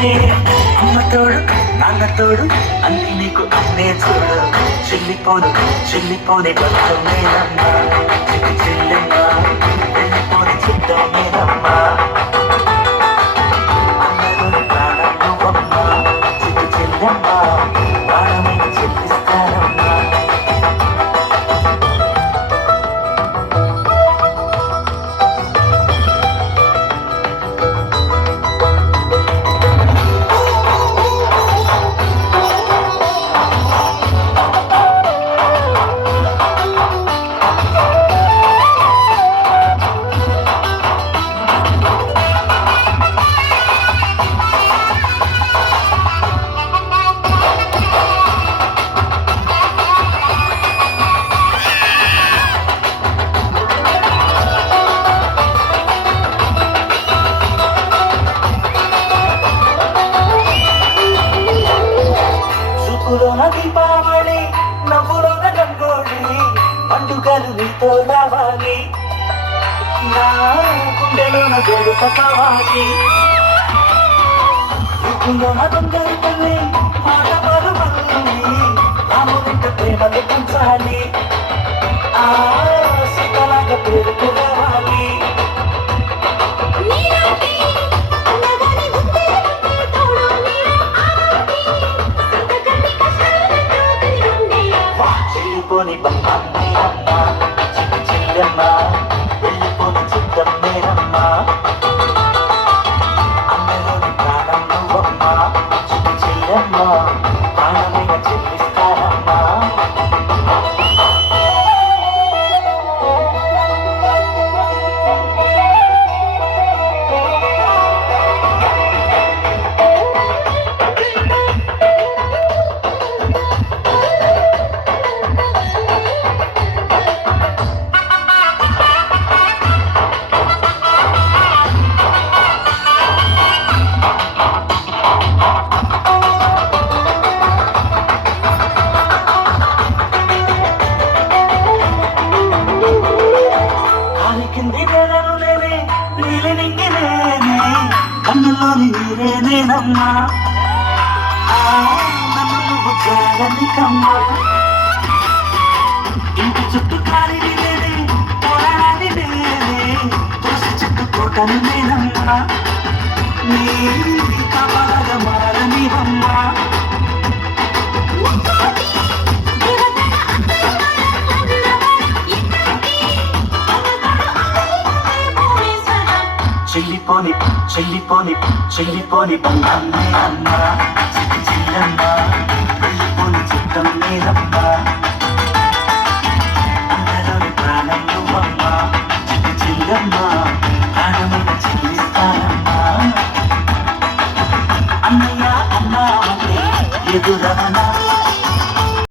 అమ్మ తోడు నాన్న తోడు అన్ని నీకు అన్నే చూడు చెల్లిపోని బంధమేనమ్మా చిట్టి చెల్లెమ్మ వెళ్ళిపోని చిట్టమేనమ్మా అన్నలోని ప్రాణం నువ్వమ్మా చిట్టి చెల్లెమ్మ ప్రాణమైన చెల్లిస్తానమ్మా. చూపులోన దీపావళి నవ్వులోన రంగోళి పండుగలు నీతో రావాలి నా గుండెలోన గొడుప కావాలి చూపులోన దొంగలు తల్లి మాట పరుమల్లి రామునింట ప్రేమలు పంచాలి ఆ సీతలాగా పేరుకు రావాలి. చెల్లిపోని బంధమే అమ్మా చిట్టి చెల్లెమ్మ వెళ్ళిపోని చిత్తమ్మేనమ్మా అమ్మలోని ప్రాణం నువ్వమ్మా చిట్టి చెల్లెమ్మ ప్రాణమైన చెల్లిస్తానమ్మా. కింది నేలను లేనే నీలి నింగి నేనే కన్నులోని నీరే నేనమ్మా నన్ను నువ్వు చేరనికమ్మా ఇంటి చుట్టూ కాలిని నేనే పోరాడాలి నేనే తులసి చుట్టూ కోటను నేనమ్మా నీ కాపాడగా మారనివమ్మా. చెల్లిపోని బంధమే అమ్మా చిట్టి చెల్లెమ్మ వెళ్ళిపోని చిత్తమ్మేనమ్మా అన్నలోని ప్రాణం నువ్వమ్మా చిట్టి చెల్లెమ్మ ప్రాణమైన చెల్లిస్తానమ్మా. అన్నయ్య అన్నావంటే ఎదురవనా